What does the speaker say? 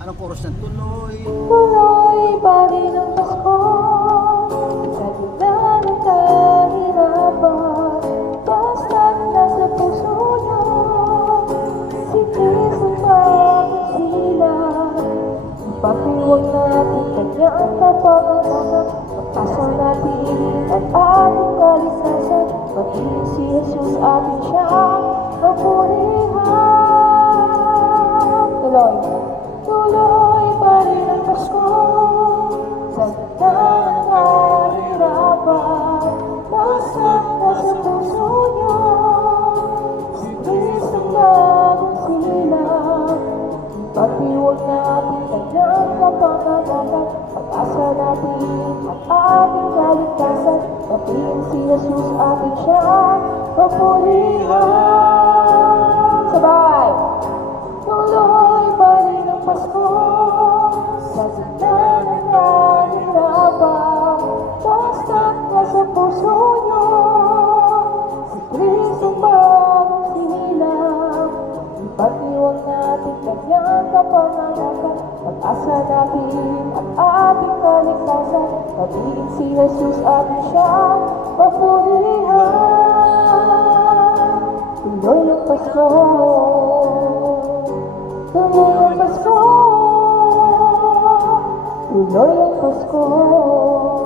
Anong chorus na? Tuloy? Tuloy pa rin ang Pasko Sa gitna ng kahirapan Basta't nasa puso niyo Si Kristo magkasila Ipatiwag natin kanyang kapanganakan Pagpasa natin at ating kaligtasan Maging si Jesus atin siyang papurihan Tuloy Tuloy pa rin ang Pasko. Sa gitna ng kahirapan Basta't nasa puso niyo? Si Kristo bagong silang Ipatiwag natin kanyang kapanganakan Pag-asa natin at ating kaligtasan. Patingin si Jesus ating siyang papurihan puso niyo Si Kristo Ipatiwag natin kanyang kapanganakan Pag-asa natin at ating kaligtasan Patingin si Jesus ating siyang papurihan Tuloy ang Pasko Tuloy ang Pasko Tuloy ang Pasko